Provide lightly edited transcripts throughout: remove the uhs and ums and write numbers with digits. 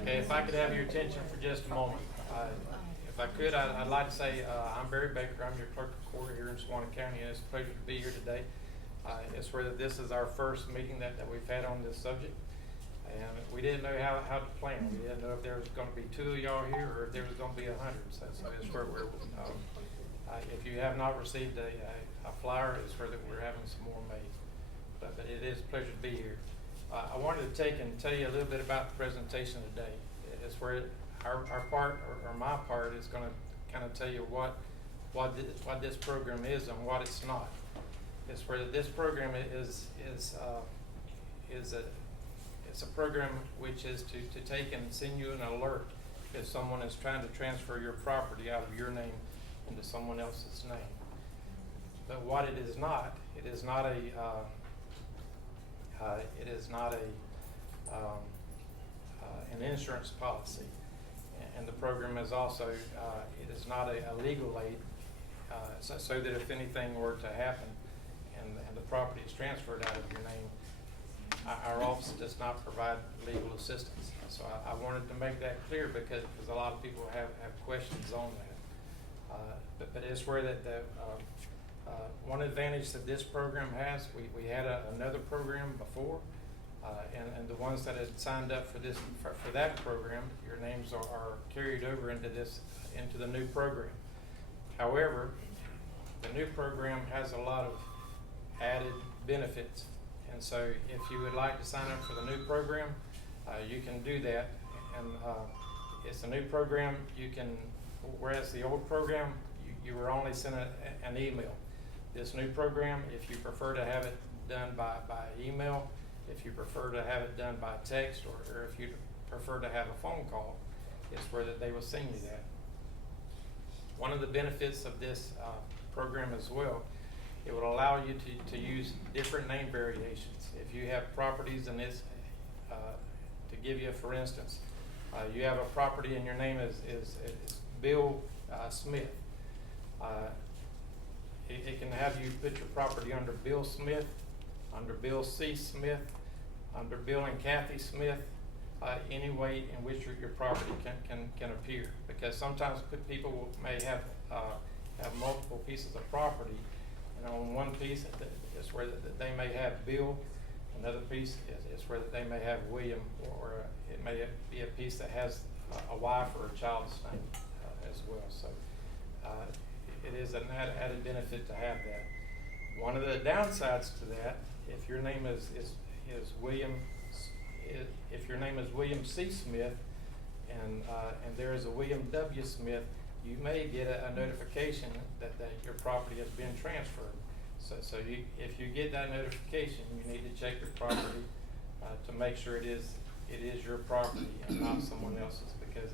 Okay, if I could have your attention for just a moment. If I could, I'd like to say I'm Barry Baker. I'm your clerk of court here in Suwannee County, and it's a pleasure to be here today. It's where this is our first meeting that we've had on this subject, and we didn't know how to plan. We didn't know if there was going to be 2 of y'all here or if there was going to be 100. So it's where we're. If you have not received a flyer, it's where that we're having some more made. But it is a pleasure to be here. I wanted to take and tell you a little bit about the presentation today. It's where our part, or my part, is going to kind of tell you what this program is and what it's not. It's where this program is a program which is to take and send you an alert if someone is trying to transfer your property out of your name into someone else's name. But what it is not an insurance policy, and the program is also it is not a legal aid, so that if anything were to happen and the property is transferred out of your name, our office does not provide legal assistance. So I wanted to make that clear because a lot of people have questions on that. But it's where that one advantage that this program has, we had another program before, and the ones that had signed up for that program, your names are carried over into the new program. However, the new program has a lot of added benefits, and so if you would like to sign up for the new program, you can do that. And it's a new program. You can, whereas the old program, you were only sent an email. This new program, if you prefer to have it done by email, if you prefer to have it done by text, or if you prefer to have a phone call, it's where that they will send you that. One of the benefits of this program as well, it will allow you to use different name variations. If you have properties in this, to give you for instance, you have a property and your name is Bill Smith. It can have you put your property under Bill Smith, under Bill C. Smith, under Bill and Kathy Smith, any way in which your property can appear. Because sometimes people may have multiple pieces of property, and on one piece is where they may have Bill, another piece is where they may have William, or it may be a piece that has a wife or a child's name as well. So it is an added benefit to have that. One of the downsides to that, if your name is William, if your name is William C. Smith, and there is a William W. Smith, you may get a notification that your property has been transferred. So if you get that notification, you need to check your property to make sure it is your property and not someone else's, because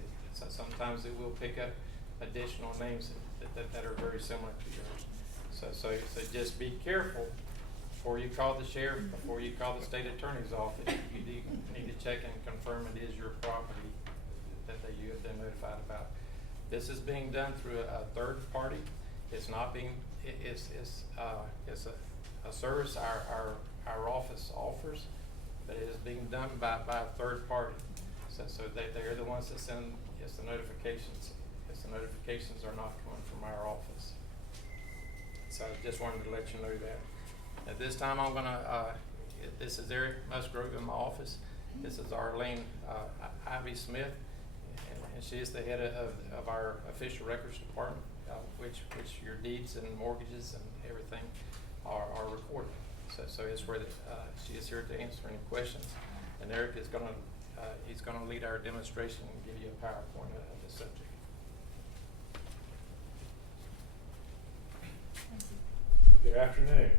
sometimes it will pick up additional names that are very similar to yours. So just be careful before you call the sheriff, before you call the state attorney's office. You need to check and confirm it is your property that you have been notified about. This is being done through a third party. It's not being. It's a service our office offers, but it is being done by a third party. So they are the ones that send us the notifications. The notifications are not coming from our office. So I just wanted to let you know that. At this time, I'm gonna. This is Eric Musgrove in my office. This is Arlene Ivy Smith, and she is the head of our official records department, which your deeds and mortgages and everything are recorded. So it's where she is here to answer any questions. And Eric is he's gonna lead our demonstration and give you a PowerPoint of the subject. Good afternoon.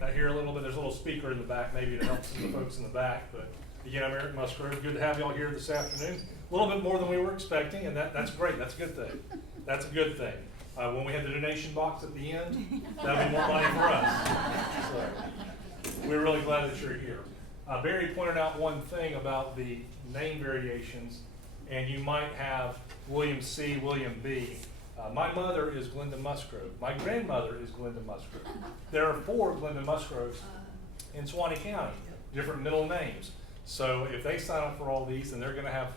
I hear a little bit, there's a little speaker in the back maybe to help some of the folks in the back, but again, I'm Eric Musgrove. Good to have y'all here this afternoon. A little bit more than we were expecting, and that's great. That's a good thing. That's a good thing. When we have the donation box at the end, that'll be more money for us. So we're really glad that you're here. Barry pointed out one thing about the name variations, and you might have William C., William B. My mother is Glenda Musgrove. My grandmother is Glenda Musgrove. There are 4 Glenda Musgroves in Suwannee County, different middle names. So if they sign up for all these, then they're gonna have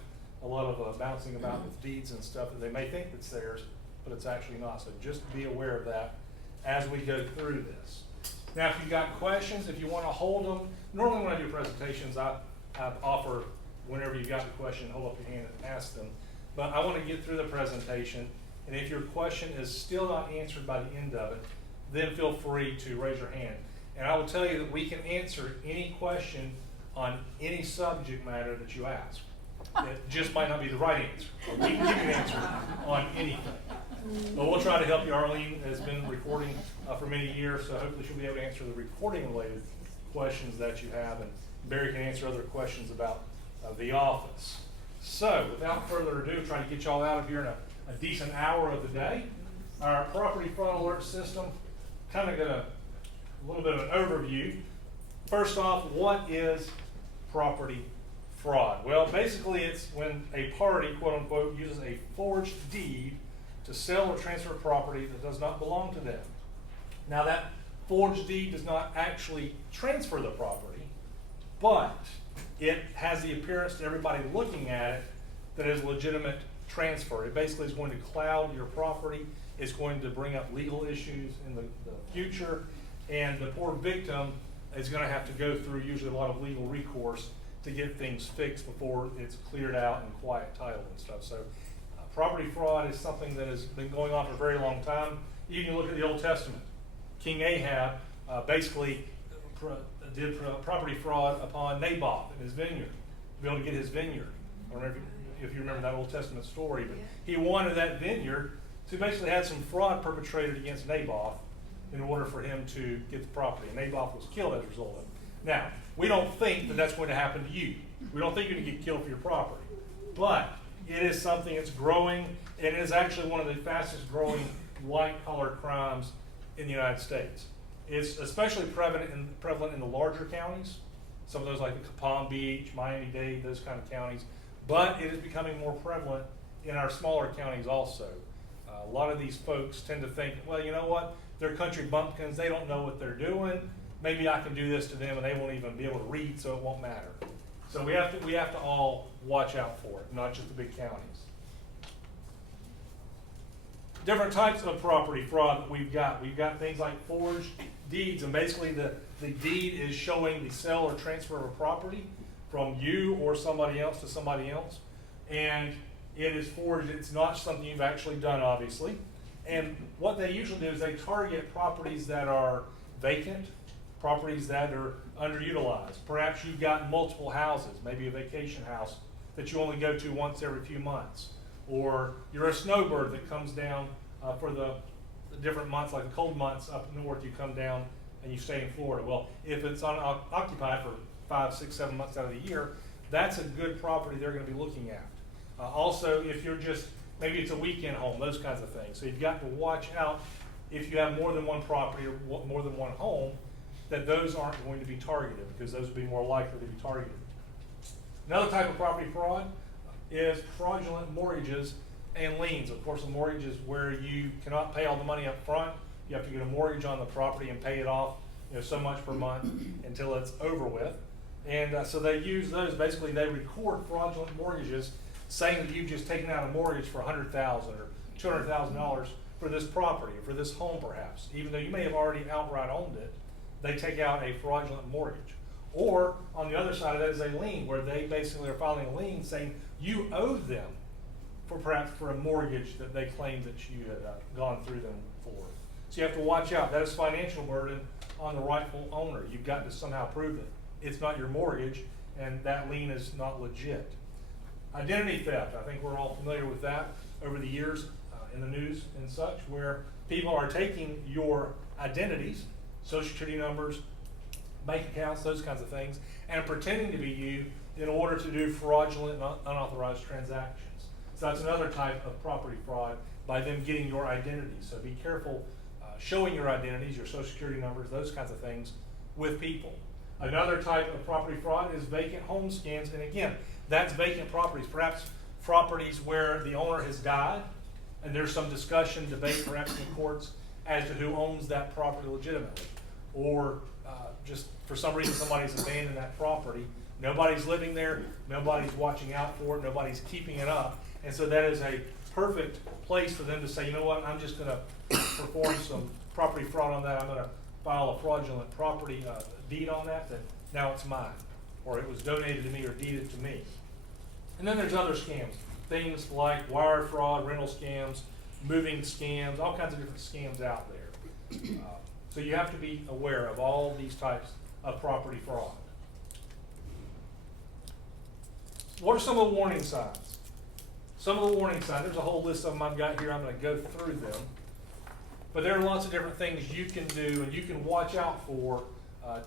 a lot of bouncing about with deeds and stuff that they may think it's theirs, but it's actually not. So just be aware of that as we go through this. Now, if you've got questions, if you wanna hold them, normally when I do presentations, I offer, whenever you've got the question, hold up your hand and ask them. But I wanna get through the presentation, and if your question is still not answered by the end of it, then feel free to raise your hand. And I will tell you that we can answer any question on any subject matter that you ask. It just might not be the right answer, but we can give you an answer on anything. But we'll try to help you. Arlene has been recording for many years, so hopefully she'll be able to answer the recording-related questions that you have, and Barry can answer other questions about the office. So, without further ado, trying to get y'all out of here in a decent hour of the day. Our property fraud alert system, kind of got a little bit of an overview. First off, what is property fraud? Well, basically it's when a party, quote unquote, uses a forged deed to sell or transfer property that does not belong to them. Now that forged deed does not actually transfer the property, but it has the appearance to everybody looking at it that is legitimate transfer. It basically is going to cloud your property. It's going to bring up legal issues in the future, and the poor victim is going to have to go through usually a lot of legal recourse to get things fixed before it's cleared out and quiet title and stuff. So property fraud is something that has been going on for a very long time. Even you look at the Old Testament. King Ahab basically did property fraud upon Naboth in his vineyard, to be able to get his vineyard. I don't know if you remember that Old Testament story, but he wanted that vineyard to basically have some fraud perpetrated against Naboth in order for him to get the property. And Naboth was killed as a result of it. Now, we don't think that that's going to happen to you. We don't think you're going to get killed for your property. But it is something that's growing, and it is actually one of the fastest growing white-collar crimes in the United States. It's especially prevalent in the larger counties, some of those like Palm Beach, Miami-Dade, those kind of counties. But it is becoming more prevalent in our smaller counties also. A lot of these folks tend to think, well, you know what? They're country bumpkins. They don't know what they're doing. Maybe I can do this to them and they won't even be able to read, so it won't matter. So we have to all watch out for it, not just the big counties. Different types of property fraud that we've got. We've got things like forged deeds, and basically the deed is showing the sale or transfer of a property from you or somebody else to somebody else. And it is forged. It's not something you've actually done, obviously. And what they usually do is they target properties that are vacant, properties that are underutilized. Perhaps you've got multiple houses, maybe a vacation house that you only go to once every few months. Or you're a snowbird that comes down for the different months, like the cold months up north, you come down and you stay in Florida. Well, if it's occupied for 5, 6, 7 months out of the year, that's a good property they're going to be looking at. Also, if you're just, maybe it's a weekend home, those kinds of things. So you've got to watch out if you have more than one property or more than one home, that those aren't going to be targeted, because those would be more likely to be targeted. Another type of property fraud is fraudulent mortgages and liens. Of course, a mortgage is where you cannot pay all the money up front. You have to get a mortgage on the property and pay it off, so much per month until it's over with. And so they use those. Basically, they record fraudulent mortgages saying that you've just taken out a mortgage for $100,000 or $200,000 for this property or for this home, perhaps, even though you may have already outright owned it. They take out a fraudulent mortgage. Or on the other side of that is a lien, where they basically are filing a lien saying you owed them for perhaps for a mortgage that they claim that you had gone through them for. So you have to watch out. That is financial burden on the rightful owner. You've got to somehow prove that it's not your mortgage and that lien is not legit. Identity theft, I think we're all familiar with that over the years in the news and such, where people are taking your identities, social security numbers, bank accounts, those kinds of things, and pretending to be you in order to do fraudulent, unauthorized transactions. So that's another type of property fraud, by them getting your identity. So be careful showing your identities, your social security numbers, those kinds of things with people. Another type of property fraud is vacant home scams, and again, that's vacant properties, perhaps properties where the owner has died, and there's some discussion, debate perhaps in courts as to who owns that property legitimately. Or just for some reason somebody's abandoned that property, Nobody's living there, nobody's watching out for it, nobody's keeping it up. And so that is a perfect place for them to say, you know what, I'm just gonna perform some property fraud on that. I'm gonna file a fraudulent property deed on that now it's mine, or it was donated to me or deeded to me. And then there's other scams, things like wire fraud, rental scams, moving scams, all kinds of different scams out there. So you have to be aware of all these types of property fraud. What are some of the warning signs? Some of the warning signs, there's a whole list of them I've got here, I'm gonna go through them. But there are lots of different things you can do and you can watch out for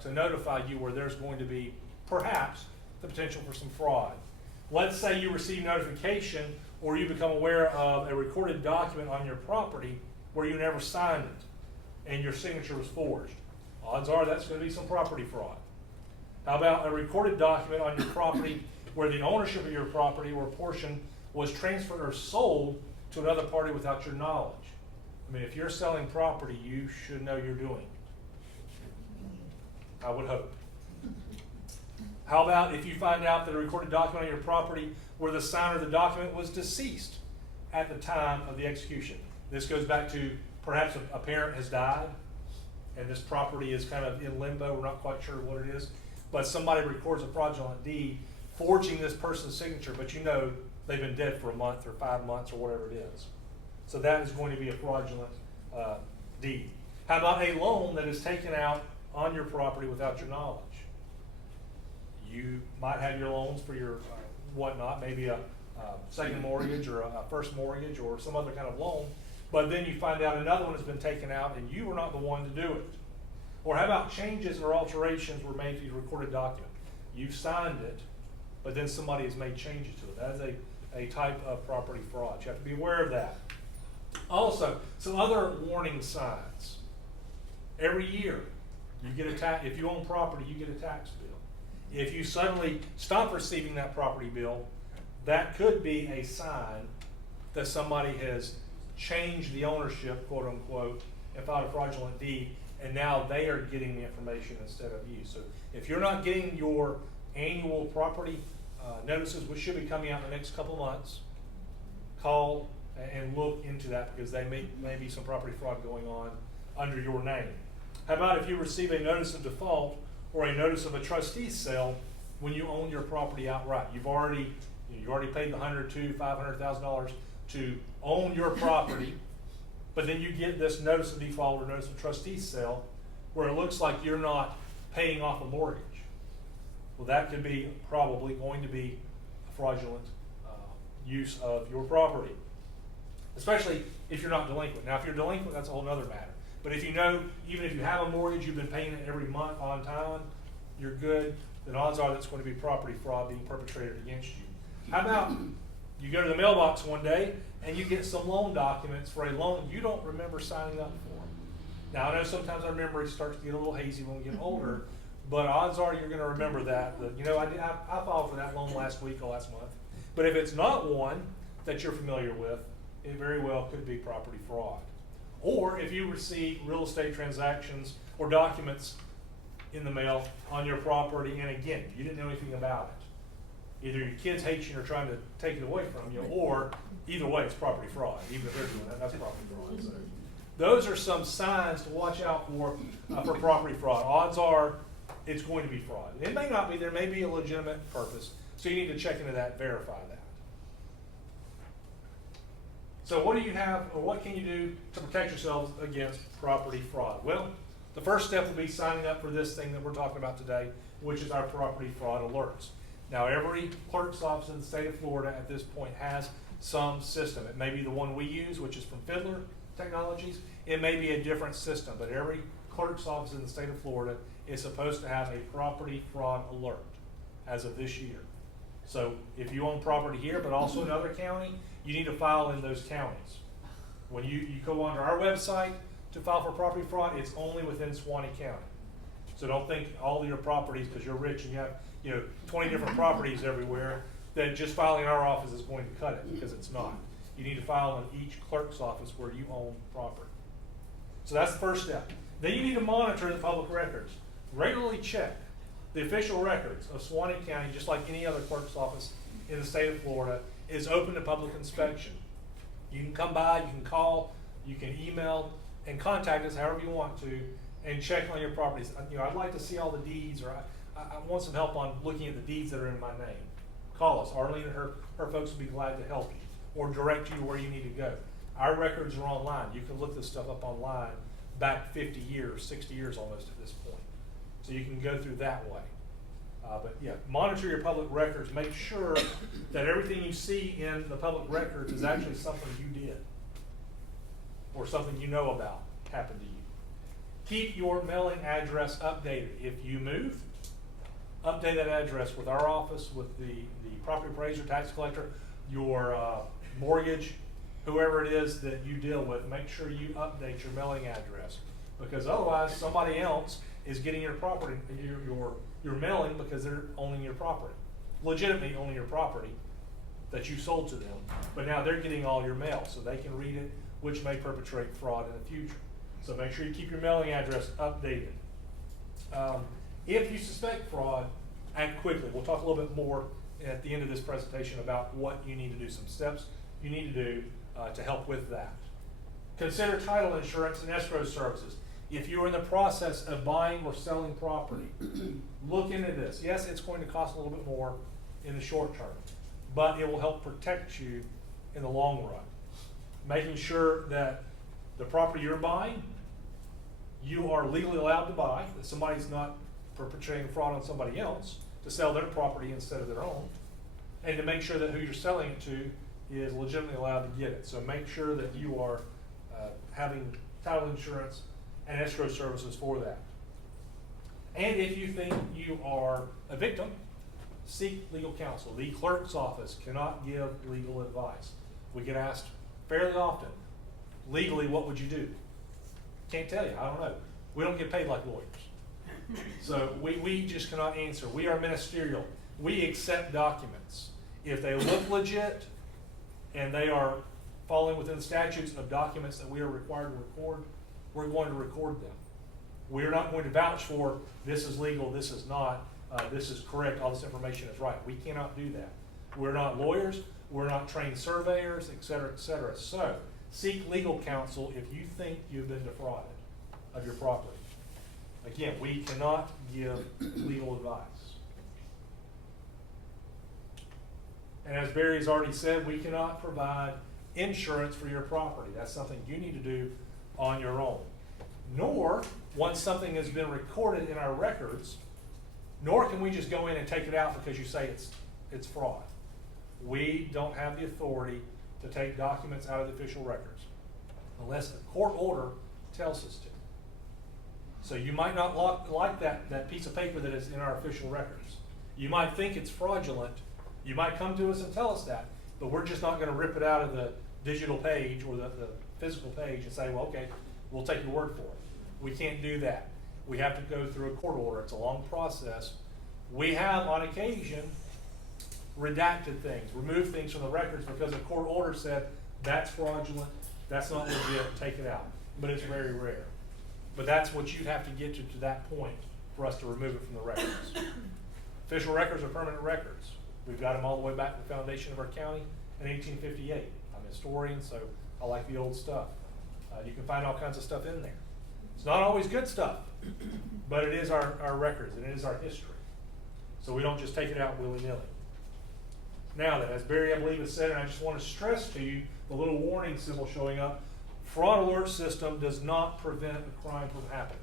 to notify you where there's going to be perhaps the potential for some fraud. Let's say you receive notification or you become aware of a recorded document on your property where you never signed it and your signature was forged. Odds are that's going to be some property fraud. How about a recorded document on your property where the ownership of your property or portion was transferred or sold to another party without your knowledge? I mean, if you're selling property, you should know you're doing it. I would hope. How about if you find out that a recorded document on your property where the signer of the document was deceased at the time of the execution? This goes back to perhaps a parent has died and this property is kind of in limbo, we're not quite sure what it is, but somebody records a fraudulent deed forging this person's signature, but you know they've been dead for a month or 5 months or whatever it is. So that is going to be a fraudulent deed. How about a loan that is taken out on your property without your knowledge? You might have your loans for your whatnot, maybe a second mortgage or a first mortgage or some other kind of loan, but then you find out another one has been taken out and you were not the one to do it. Or how about changes or alterations were made to your recorded document? You signed it, but then somebody has made changes to it. That is a type of property fraud. You have to be aware of that. Also, some other warning signs. Every year, you get a tax. If you own property, you get a tax bill. If you suddenly stop receiving that property bill, that could be a sign that somebody has changed the ownership, quote unquote, and filed a fraudulent deed, and now they are getting the information instead of you. So if you're not getting your annual property notices, which should be coming out in the next couple of months, call and look into that because they may be some property fraud going on under your name. How about if you receive a notice of default or a notice of a trustee's sale when you own your property outright? You've already paid the $100,000 to $500,000 to own your property, but then you get this notice of default or notice of trustee's sale where it looks like you're not paying off a mortgage. Well, that could be probably going to be a fraudulent use of your property, especially if you're not delinquent. Now, if you're delinquent, that's a whole other matter. But if you know, even if you have a mortgage, you've been paying it every month on time, you're good, then odds are that's going to be property fraud being perpetrated against you. How about you go to the mailbox one day and you get some loan documents for a loan you don't remember signing up for? Now, I know sometimes our memory starts to get a little hazy when we get older, but odds are you're going to remember that you know, I filed for that loan last week or last month. But if it's not one that you're familiar with, it very well could be property fraud. Or if you receive real estate transactions or documents in the mail on your property, and again, you didn't know anything about it. Either your kids hate you and are trying to take it away from you, or either way, it's property fraud. Even if they're doing that, that's property fraud. So those are some signs to watch out for property fraud. Odds are it's going to be fraud. It may not be. There may be a legitimate purpose. So you need to check into that, verify that. So what do you have, or what can you do to protect yourselves against property fraud? Well, the first step will be signing up for this thing that we're talking about today, which is our property fraud alerts. Now, every clerk's office in the state of Florida at this point has some system. It may be the one we use, which is from Fiddler Technologies. It may be a different system, but every clerk's office in the state of Florida is supposed to have a property fraud alert as of this year. So if you own property here, but also another county, you need to file in those counties. When you go onto our website to file for property fraud, it's only within Suwannee County. So don't think all of your properties, because you're rich and you have 20 different properties everywhere, that just filing in our office is going to cut it, because it's not. You need to file in each clerk's office where you own property. So that's the first step. Then you need to monitor the public records. Regularly check The official records of Suwannee County, just like any other clerk's office in the state of Florida, is open to public inspection. You can come by, you can call, you can email, and contact us however you want to, and check on your properties. You know, I'd like to see all the deeds, or I want some help on looking at the deeds that are in my name. Call us. Arlene and her folks will be glad to help you, or direct you where you need to go. Our records are online. You can look this stuff up online back 50 years, 60 years almost at this point. So you can go through that way. But yeah, monitor your public records. Make sure that everything you see in the public records is actually something you did, or something you know about happened to you. Keep your mailing address updated. If you move, update that address with our office, with the property appraiser, tax collector, your mortgage, whoever it is that you deal with. Make sure you update your mailing address, because otherwise somebody else is getting your property, your mailing, because they're owning your property, legitimately owning your property that you sold to them, but now they're getting all your mail, so they can read it, which may perpetrate fraud in the future. So make sure you keep your mailing address updated. If you suspect fraud, act quickly. We'll talk a little bit more at the end of this presentation about what you need to do, some steps you need to do to help with that. Consider title insurance and escrow services. If you're in the process of buying or selling property, look into this. Yes, it's going to cost a little bit more in the short term, but it will help protect you in the long run. Making sure that the property you're buying, you are legally allowed to buy, that somebody's not perpetrating fraud on somebody else to sell their property instead of their own, and to make sure that who you're selling it to is legitimately allowed to get it. So make sure that you are having title insurance and escrow services for that. And if you think you are a victim, seek legal counsel. The clerk's office cannot give legal advice. We get asked fairly often, legally, what would you do? Can't tell you, I don't know. We don't get paid like lawyers. So we just cannot answer. We are ministerial. We accept documents. If they look legit and they are falling within the statutes of documents that we are required to record, we're going to record them. We're not going to vouch for this is legal, this is not, this is correct, all this information is right. We cannot do that. We're not lawyers, we're not trained surveyors, et cetera, et cetera. So seek legal counsel if you think you've been defrauded of your property. Again, we cannot give legal advice. And as Barry has already said, we cannot provide insurance for your property. That's something you need to do on your own. Nor, once something has been recorded in our records, nor can we just go in and take it out because you say it's fraud. We don't have the authority to take documents out of the official records unless the court order tells us to. So you might not like that piece of paper that is in our official records. You might think it's fraudulent. You might come to us and tell us that, but we're just not going to rip it out of the digital page or the physical page and say, well, okay, we'll take your word for it. We can't do that. We have to go through a court order. It's a long process. We have, on occasion, redacted things, removed things from the records because a court order said that's fraudulent, that's not legit, take it out. But it's very rare. But that's what you'd have to get to that point for us to remove it from the records. Official records are permanent records. We've got them all the way back to the foundation of our county in 1858. I'm a historian, so I like the old stuff. You can find all kinds of stuff in there. It's not always good stuff, but it is our records and it is our history. So we don't just take it out willy-nilly. Now then, as Barry, I believe, has said, and I just want to stress to you the little warning symbol showing up, fraud alert system does not prevent a crime from happening.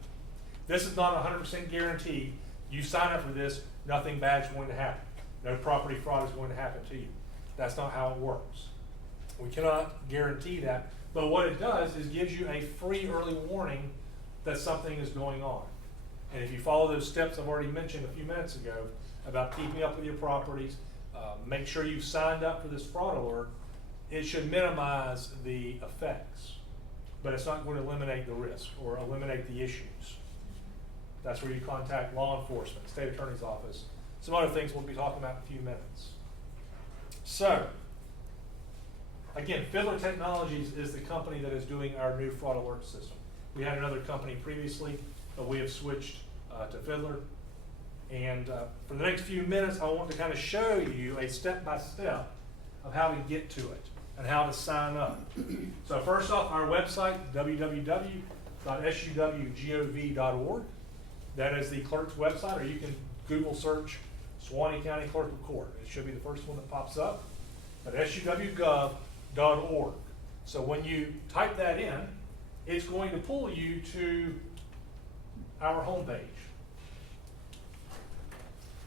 This is not 100% guaranteed. You sign up for this, nothing bad is going to happen. No property fraud is going to happen to you. That's not how it works. We cannot guarantee that, but what it does is gives you a free early warning that something is going on. And if you follow those steps I've already mentioned a few minutes ago about keeping up with your properties, make sure you've signed up for this fraud alert, it should minimize the effects, but it's not going to eliminate the risk or eliminate the issues. That's where you contact law enforcement, state attorney's office, some other things we'll be talking about in a few minutes. So, again, Fiddler Technologies is the company that is doing our new fraud alert system. We had another company previously, but we have switched to Fiddler. And for the next few minutes, I want to kind of show you a step-by-step of how to get to it and how to sign up. So first off, our website, www.suwgov.org. That is the clerk's website, or you can Google search Suwannee County Clerk of Court. It should be the first one that pops up, but suwgov.org. So when you type that in, it's going to pull you to our homepage,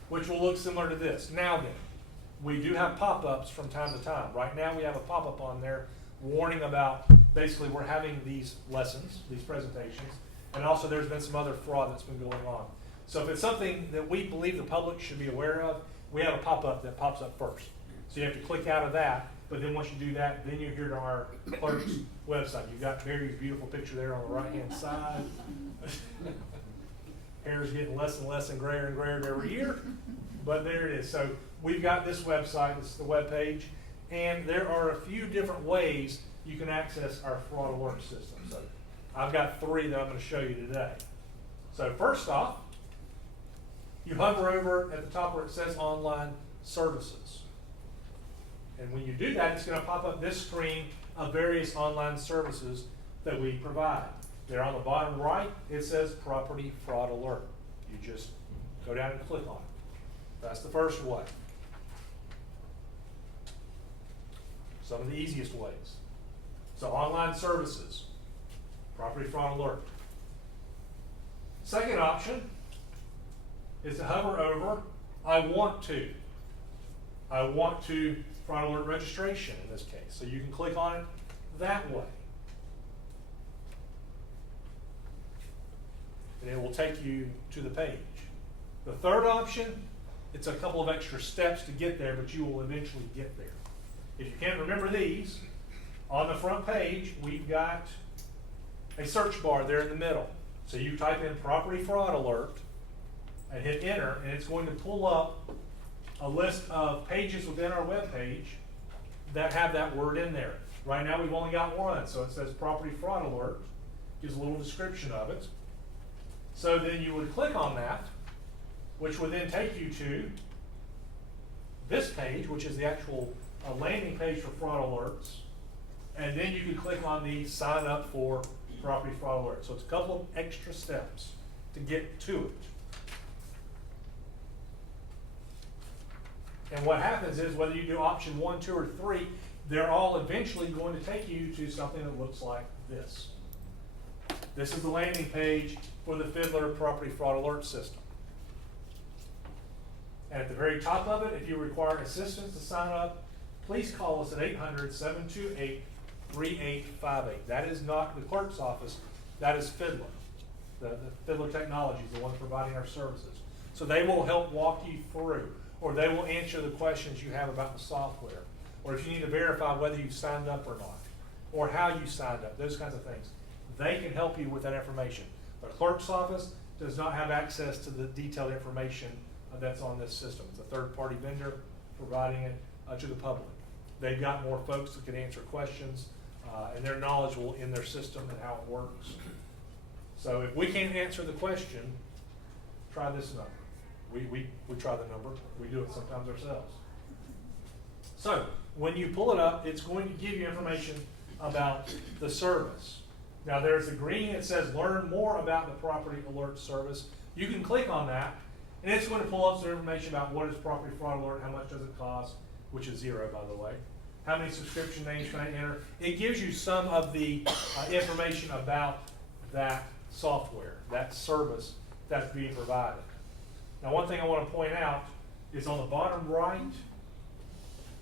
which will look similar to this. Now then, we do have pop-ups from time to time. Right now we have a pop-up on there warning about, basically we're having these lessons, these presentations, and also there's been some other fraud that's been going on. So if it's something that we believe the public should be aware of, we have a pop-up that pops up first. So you have to click out of that, but then once you do that, then you're here to our clerk's website. You've got Barry's beautiful picture there on the right-hand side. Hair is getting less and less and grayer every year, but there it is. So we've got this website, this is the web page, and there are a few different ways you can access our fraud alert system. So I've got 3 that I'm going to show you today. So first off, you hover over at the top where it says online services. And when you do that, it's going to pop up this screen of various online services that we provide. There on the bottom right, it says property fraud alert. You just go down and click on it. That's the first way. Some of the easiest ways. So online services, property fraud alert. Second option is to hover over I want to fraud alert registration in this case. So you can click on it that way. And it will take you to the page. The third option, it's a couple of extra steps to get there, but you will eventually get there. If you can't remember these, on the front page, we've got a search bar there in the middle. So you type in property fraud alert and hit enter, and it's going to pull up a list of pages within our web page that have that word in there. Right now we've only got one, so it says property fraud alert, gives a little description of it. So then you would click on that, which would then take you to this page, which is the actual landing page for fraud alerts. And then you can click on the sign up for property fraud alert. So it's a couple of extra steps to get to it. And what happens is, whether you do option 1, 2, or 3, they're all eventually going to take you to something that looks like this. This is the landing page for the Fiddler Property Fraud Alert System. And at the very top of it, if you require assistance to sign up, please call us at 800-728-3858. That is not the clerk's office, that is Fiddler. The Fiddler Technologies, the one providing our services. So they will help walk you through, or they will answer the questions you have about the software, or if you need to verify whether you've signed up or not, or how you signed up, those kinds of things. They can help you with that information. The clerk's office does not have access to the detailed information that's on this system. It's a third-party vendor providing it to the public. They've got more folks that can answer questions, and they're knowledgeable in their system and how it works. So if we can't answer the question, try this number. We try the number. We do it sometimes ourselves. So when you pull it up, it's going to give you information about the service. Now there's a green that says learn more about the property alert service. You can click on that, and it's going to pull up some information about what is property fraud alert, how much does it cost, which is 0, by the way. How many subscription names can I enter? It gives you some of the information about that software, that service that's being provided. Now one thing I want to point out is on the bottom right,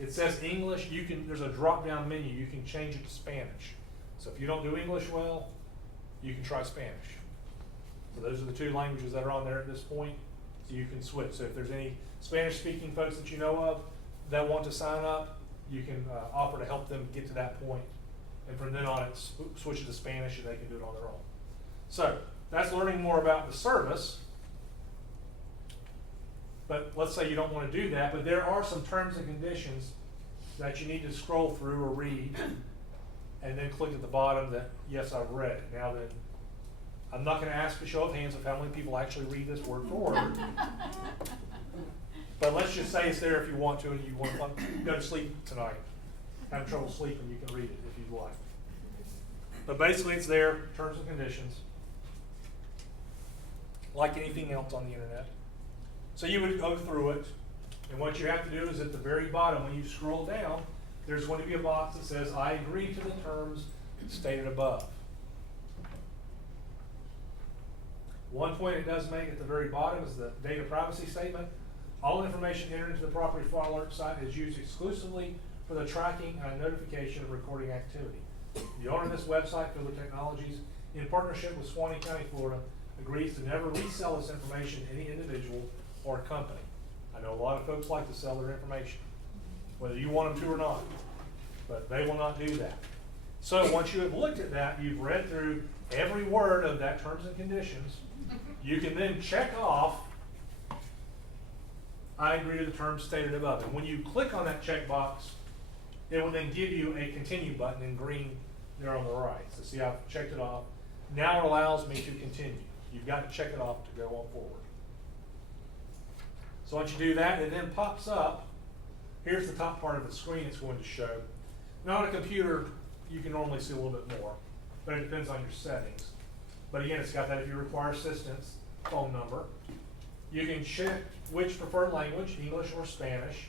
it says English. There's a drop-down menu. You can change it to Spanish. So if you don't do English well, you can try Spanish. So those are the 2 languages that are on there at this point. So you can switch. So if there's any Spanish-speaking folks that you know of that want to sign up, you can offer to help them get to that point. And from then on, it switches to Spanish, and they can do it on their own. So that's learning more about the service. But let's say you don't want to do that, but there are some terms and conditions that you need to scroll through or read, and then click at the bottom that, yes, I've read it. Now then, I'm not going to ask a show of hands of how many people actually read this word for word. But let's just say it's there if you want to, and you want to go to sleep tonight. Having trouble sleeping, you can read it if you'd like. But basically it's there, terms and conditions, like anything else on the internet. So you would go through it, and what you have to do is at the very bottom, when you scroll down, there's going to be a box that says, I agree to the terms stated above. One point it does make at the very bottom is the data privacy statement. All information entered into the property fraud alert site is used exclusively for the tracking and notification of recording activity. The owner of this website, Fielder Technologies, in partnership with Suwannee County, Florida, agrees to never resell this information to any individual or company. I know a lot of folks like to sell their information, whether you want them to or not, but they will not do that. So once you have looked at that, you've read through every word of that terms and conditions, you can then check off, I agree to the terms stated above. And when you click on that checkbox, it will then give you a continue button in green there on the right. So see, I've checked it off. Now it allows me to continue. You've got to check it off to go on forward. So once you do that, it then pops up. Here's the top part of the screen it's going to show. Now on a computer, you can normally see a little bit more, but it depends on your settings. But again, it's got that if you require assistance, phone number. You can check which preferred language, English or Spanish.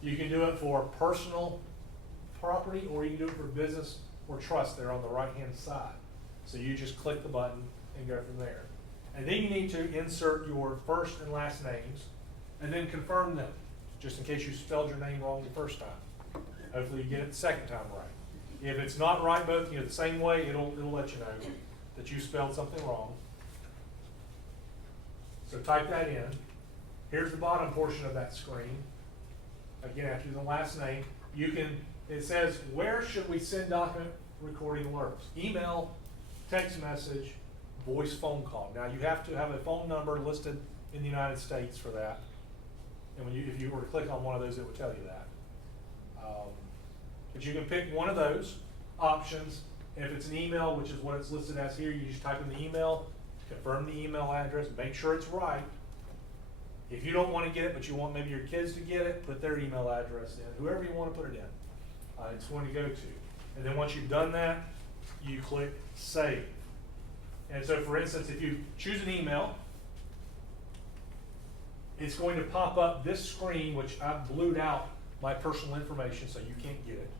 You can do it for personal property, or you can do it for business or trust there on the right-hand side. So you just click the button and go from there. And then you need to insert your first and last names and then confirm them, just in case you spelled your name wrong the first time. Hopefully you get it the second time right. If it's not right both the same way, it'll let you know that you spelled something wrong. So type that in. Here's the bottom portion of that screen. Again, after the last name, you can, it says, where should we send document recording alerts? Email, text message, voice phone call. Now you have to have a phone number listed in the United States for that. And when if you were to click on one of those, it would tell you that. But you can pick one of those options. And if it's an email, which is what it's listed as here, you just type in the email, confirm the email address, make sure it's right. If you don't want to get it, but you want maybe your kids to get it, put their email address in, whoever you want to put it in. It's going to go to. And then once you've done that, you click save. And so for instance, if you choose an email, it's going to pop up this screen, which I've blued out my personal information so you can't get it.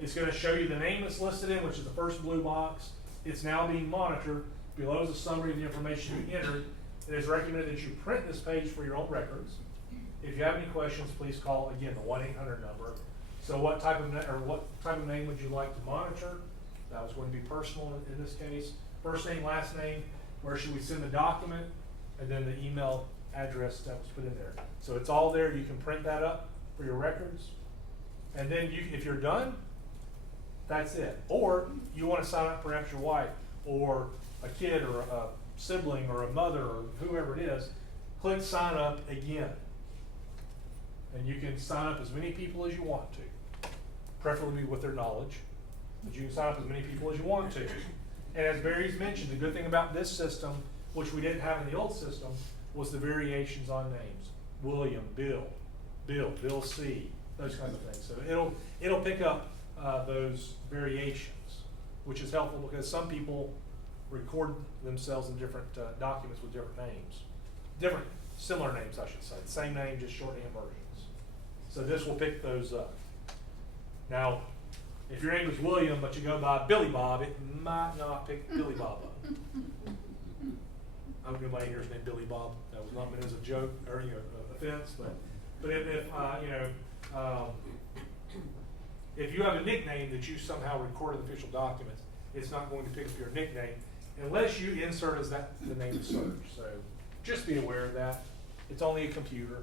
It's going to show you the name that's listed in, which is the first blue box. It's now being monitored. Below is a summary of the information you entered. It is recommended that you print this page for your own records. If you have any questions, please call, again, the 1-800 number. So what type of name would you like to monitor? That was going to be personal in this case. First name, last name, where should we send the document, and then the email address that was put in there. So it's all there. You can print that up for your records. And then if you're done, that's it. Or you want to sign up perhaps your wife or a kid or a sibling or a mother or whoever it is, click sign up again. And you can sign up as many people as you want to, preferably with their knowledge, but you can sign up as many people as you want to. And as Barry's mentioned, the good thing about this system, which we didn't have in the old system, was the variations on names. William, Bill C, those kinds of things. So it'll pick up those variations, which is helpful because some people record themselves in different documents with different names. Similar names, I should say. Same name, just shorthand versions. So this will pick those up. Now, if your name is William, but you go by Billy Bob, it might not pick Billy Bob up. I hope nobody here's named Billy Bob. That was not meant as a joke or offense, but if you have a nickname that you somehow record in official documents, it's not going to pick up your nickname unless you insert as the name of search. So just be aware of that. It's only a computer.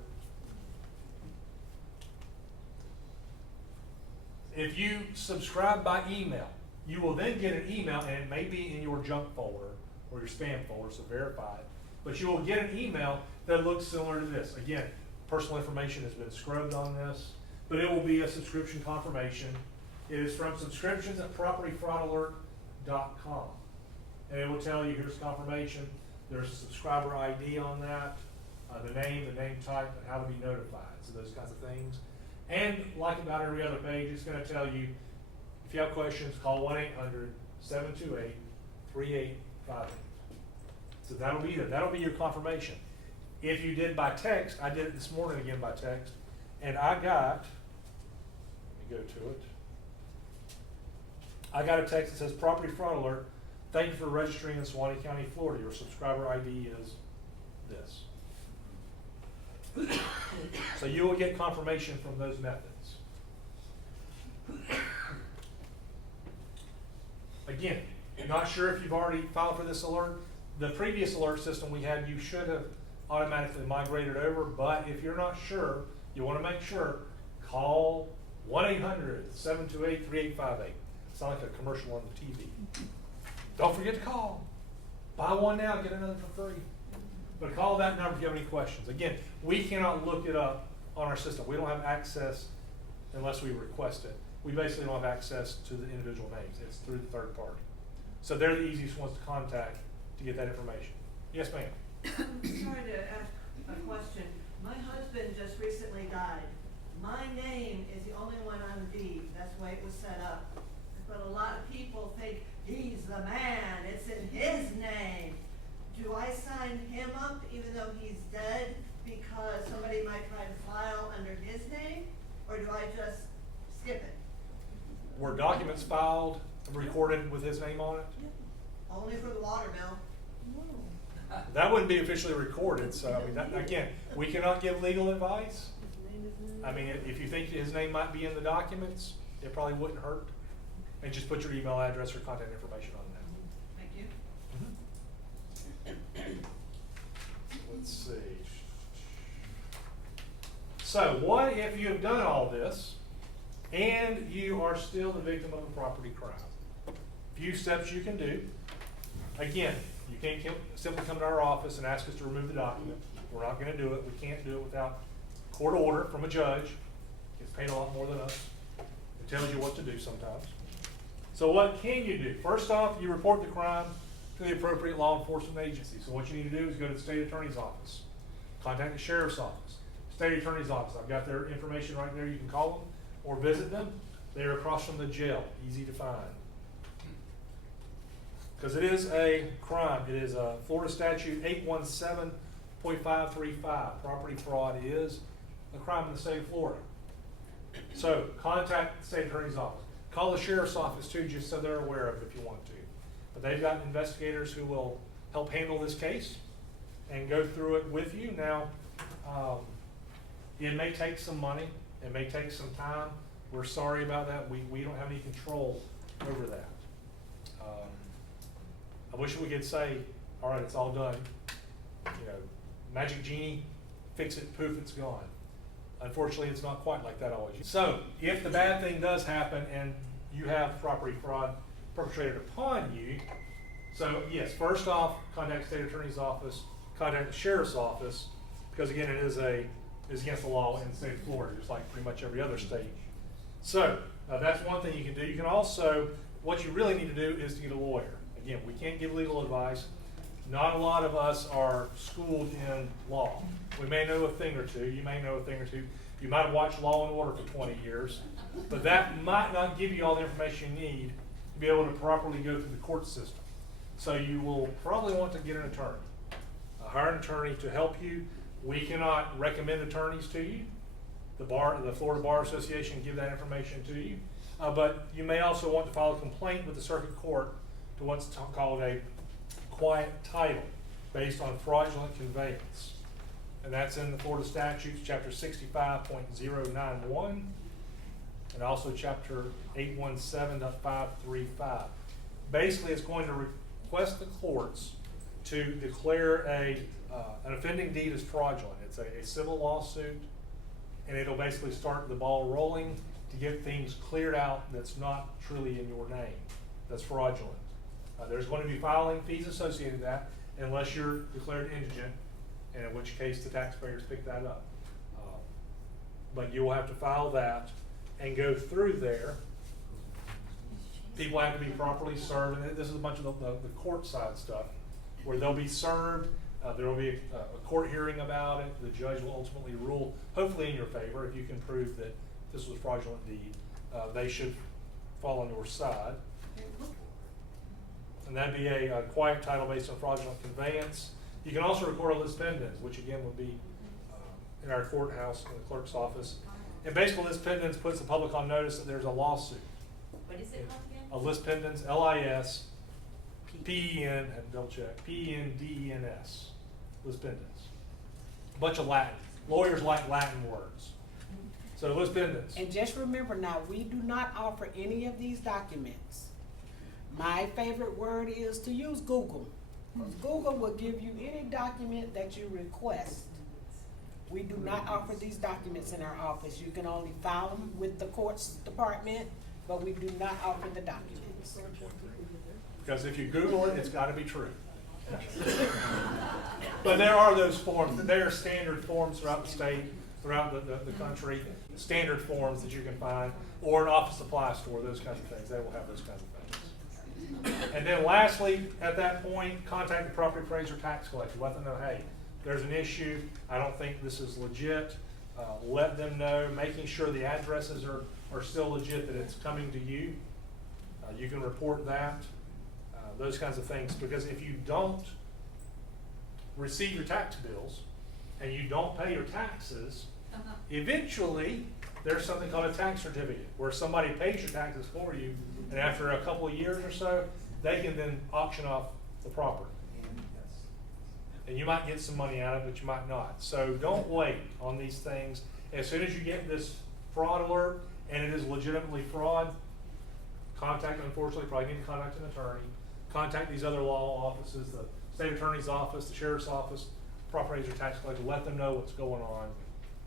If you subscribe by email, you will then get an email, and it may be in your junk folder or your spam folder, so verify it. But you will get an email that looks similar to this. Again, personal information has been scrubbed on this, but it will be a subscription confirmation. It is from subscriptions@propertyfraudalert.com. and it will tell you, here's confirmation, there's a subscriber ID on that, the name type, and how to be notified, so those kinds of things. And like about every other page, it's gonna tell you, if you have questions, call 1-800-728-3858. So that'll be there, that'll be your confirmation. If you did by text, I did it this morning again by text, and I got, let me go to it. I got a text that says, property fraud alert, thank you for registering in Suwannee County, Florida. Your subscriber ID is this. So you will get confirmation from those methods. Again, not sure if you've already filed for this alert. The previous alert system we had, you should have automatically migrated over, but if you're not sure, you want to make sure, call 1-800-728-3858. Sound like a commercial on the TV. Don't forget to call. Buy one now, get another for free. But call that number if you have any questions. Again, we cannot look it up on our system. We don't have access unless we request it. We basically don't have access to the individual names. It's through the third party. So they're the easiest ones to contact to get that information. Yes, ma'am. I'm sorry to ask a question. My husband just recently died. My name is the only one on the deed. That's the way it was set up. But a lot of people think he's the man. It's in his name. Do I sign him up even though he's dead because somebody might try to file under his name? Or do I just skip it? Were documents filed and recorded with his name on it? Only for the water bill. That wouldn't be officially recorded, so I mean, that, again, we cannot give legal advice. I mean, if you think his name might be in the documents, it probably wouldn't hurt. And just put your email address or contact information on that. Thank you. Let's see. So what if you have done all this and you are still the victim of a property crime? Few steps you can do. Again, you can't simply come to our office and ask us to remove the document. We're not going to do it. We can't do it without court order from a judge. Gets paid a lot more than us. It tells you what to do sometimes. So what can you do? First off, you report the crime to the appropriate law enforcement agency. So what you need to do is go to the state attorney's office, contact the sheriff's office, state attorney's office. I've got their information right there. You can call them or visit them. They're across from the jail, easy to find. Because it is a crime. It is a Florida statute 817.535. Property fraud is a crime in the state of Florida. So contact the state attorney's office. Call the sheriff's office too, just so they're aware of it if you want to. But they've got investigators who will help handle this case and go through it with you. Now, it may take some money. It may take some time. We're sorry about that. We don't have any control over that. I wish we could say, all right, it's all done. You know, magic genie, fix it, poof, it's gone. Unfortunately, it's not quite like that always. So, if the bad thing does happen and you have property fraud perpetrated upon you, so yes, first off, contact the state attorney's office, contact the sheriff's office, because again, it is against the law in the state of Florida, just like pretty much every other state. So, that's one thing you can do. You can also, what you really need to do is to get a lawyer. Again, we can't give legal advice. Not a lot of us are schooled in law. We may know a thing or two. You may know a thing or two. You might have watched Law and Order for 20 years, but that might not give you all the information you need to be able to properly go through the court system. So you will probably want to get an attorney. Hire an attorney to help you. We cannot recommend attorneys to you. The Florida Bar Association can give that information to you. But you may also want to file a complaint with the circuit court to what's called a quiet title based on fraudulent conveyance. And that's in the Florida statutes, chapter 65.091, and also chapter 817.535. Basically, it's going to request the courts to declare an offending deed as fraudulent. It's a civil lawsuit, and it'll basically start the ball rolling to get things cleared out that's not truly in your name, that's fraudulent. There's going to be filing fees associated with that unless you're declared indigent, and in which case the taxpayers pick that up. But you will have to file that and go through there People have to be properly served, and this is a bunch of the court side stuff, where they'll be served, there will be a court hearing about it, the judge will ultimately rule, hopefully in your favor, if you can prove that this was a fraudulent deed, they should fall on your side. And that'd be a quiet title based on fraudulent conveyance. You can also record a lis pendens, which again would be in our courthouse, in the clerk's office. And basically, lis pendens puts the public on notice that there's a lawsuit. What is it called again? A lis pendens, L-I-S-P-E-N, had to double check, P-E-N-D-E-N-S, lis pendens. A bunch of Latin. Lawyers like Latin words. So lis pendens. And just remember now, we do not offer any of these documents. My favorite word is to use Google. Because Google will give you any document that you request. We do not offer these documents in our office. You can only file them with the courts department, but we do not offer the documents. Because if you Google it, it's gotta be true. But there are those forms, there are standard forms throughout the state, throughout the country, standard forms that you can find, or an office supply store, those kinds of things, they will have those kinds of things. And then lastly, at that point, contact the property appraiser, tax collector, let them know, hey, there's an issue, I don't think this is legit, let them know, making sure the addresses are still legit, that it's coming to you. You can report that, those kinds of things, because if you don't receive your tax bills and you don't pay your taxes, eventually there's something called a tax certificate, where somebody pays your taxes for you, and after a couple of years or so, they can then auction off the property. And you might get some money out of it, but you might not. So don't wait on these things. As soon as you get this fraud alert, and it is legitimately fraud, unfortunately, probably need to contact an attorney, contact these other law offices, the state attorney's office, the sheriff's office, property appraiser, tax collector, let them know what's going on,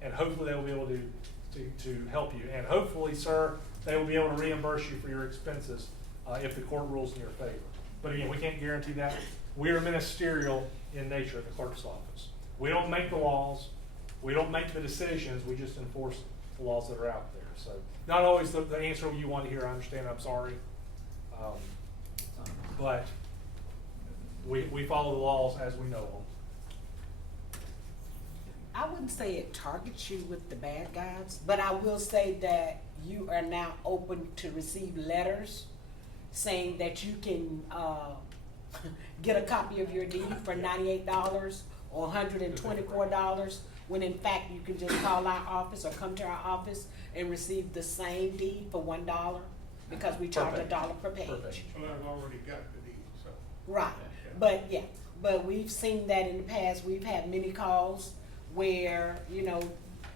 and hopefully they will be able to help you. And hopefully, sir, they will be able to reimburse you for your expenses if the court rules in your favor. But again, we can't guarantee that. We are ministerial in nature at the clerk's office. We don't make the laws, we don't make the decisions, we just enforce the laws that are out there. So not always the answer you want to hear, I understand, I'm sorry. But we follow the laws as we know them. I wouldn't say it targets you with the bad guys, but I will say that you are now open to receive letters saying that you can get a copy of your deed for $98 or $124, when in fact you can just call our office or come to our office and receive the same deed for $1, because we charge $1 per page. Well, I've already got the deed, so. Right, but yeah, but we've seen that in the past. We've had many calls where, you know,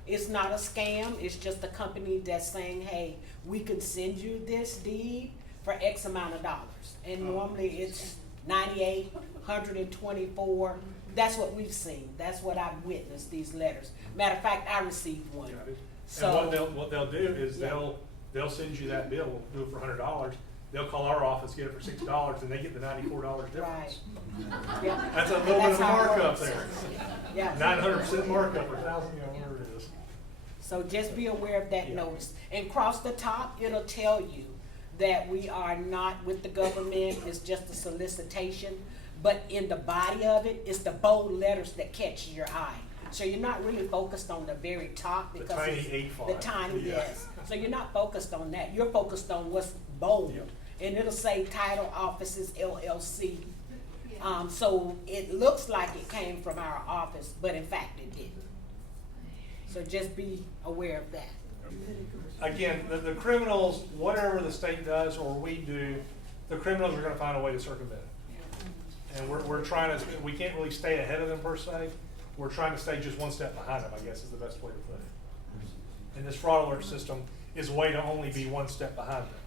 it's not a scam, it's just a company that's saying, hey, we could send you this deed for X amount of dollars. And normally it's 98, 124. That's what we've seen. That's what I've witnessed, these letters. Matter of fact, I received one. So And what they'll do is they'll send you that bill, we'll do it for $100. They'll call our office, get it for $6, and they get the $94 difference. right. Yeah. That's a little bit of a how it markup works. there. Yeah. 900% markup or 1,000, whatever it is. So just be aware of that Yeah. notice. And across the top, it'll tell you that we are not with the government, it's just a solicitation. But in the body of it, it's the bold letters that catch your eye. So you're not really focused on the very top, The because tiny it's 8 font. the tiny, Yeah. yes. So you're not focused on that. You're focused on what's bold. Yep. And it'll say Title Offices LLC. So it looks like it came from our office, but in fact it didn't. So just be aware of that. Again, the criminals, whatever the state does or we do, the criminals are gonna find a way to circumvent it. And we're trying to, we can't really stay ahead of them per se. We're trying to stay just one step behind them, I guess is the best way to put it. And this fraud alert system is a way to only be one step behind them.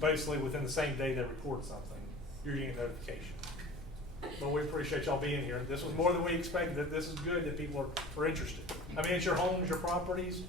Basically, within the same day they report something, you're getting a notification. But we appreciate y'all being here. This was more than we expected. This is good that people are interested. I mean, it's your homes, your properties.